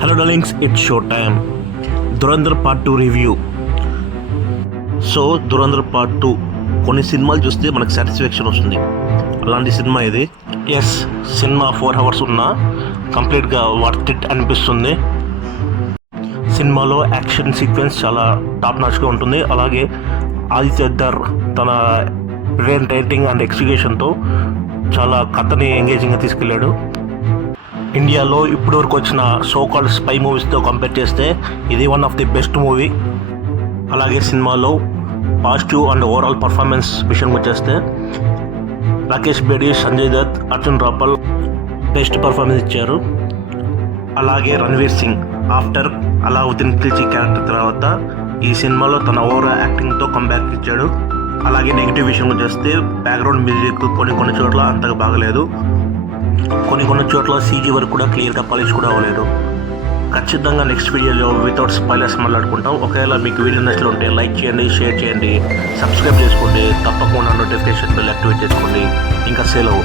Hello darlings, it's show time. Dhurandhar part 2 review. So Dhurandhar part 2 కొన్ని సినిమాలు చూస్తే మనకు సాటిస్ఫాక్షన్ వస్తుంది. అలాంటి సినిమా ఇది. ఎస్, సినిమా 4 అవర్స్ ఉన్నా కంప్లీట్గా వర్త్ ఇట్ అనిపిస్తుంది. సినిమాలో యాక్షన్ సీక్వెన్స్ చాలా టాప్ నాచ్గా ఉంటుంది. అలాగే ఆదిత్య ధర్ తన బ్రిలియంట్ రైటింగ్ అండ్ ఎక్స్ప్లికేషన్తో చాలా కథని ఎంగేజింగ్గా తీసుకెళ్ళాడు. ఇండియాలో ఇప్పటివరకు వచ్చిన సో కాల్డ్ స్పై మూవీస్తో కంపేర్ చేస్తే ఇది one of the best movie. అలాగే సినిమాలో పాజిటివ్ అండ్ ఓవరాల్ పర్ఫార్మెన్స్ విషయం వచ్చేస్తే రాకేష్ బేడి, సంజయ్ దత్, అర్జున్ రాపల్ బెస్ట్ పర్ఫార్మెన్స్ ఇచ్చారు. అలాగే రణ్వీర్ సింగ్ ఆఫ్టర్ అలావుద్దీన్ ఖిల్జీ క్యారెక్టర్ తర్వాత ఈ సినిమాలో తన ఓవరాల్ యాక్టింగ్తో కంబ్యాక్ ఇచ్చాడు. అలాగే నెగిటివ్ విషయం వచ్చేస్తే బ్యాక్గ్రౌండ్ మ్యూజిక్ కొన్ని చోట్ల అంతగా బాగలేదు. కొన్ని చోట్ల సీజీ వరకు కూడా క్లియర్గా పాలిష్ కూడా అవ్వలేదు. ఖచ్చితంగా నెక్స్ట్ వీడియోలో వితౌట్ స్పాయిలర్స్ మాట్లాడుకుంటాం. ఒకవేళ మీకు వీడియో నచ్చిలో ఉంటే లైక్ చేయండి, షేర్ చేయండి, సబ్స్క్రైబ్ చేసుకోండి, తప్పకుండా నోటిఫికేషన్ బెల్ యాక్టివేట్ చేసుకోండి. ఇంకా సెలవు.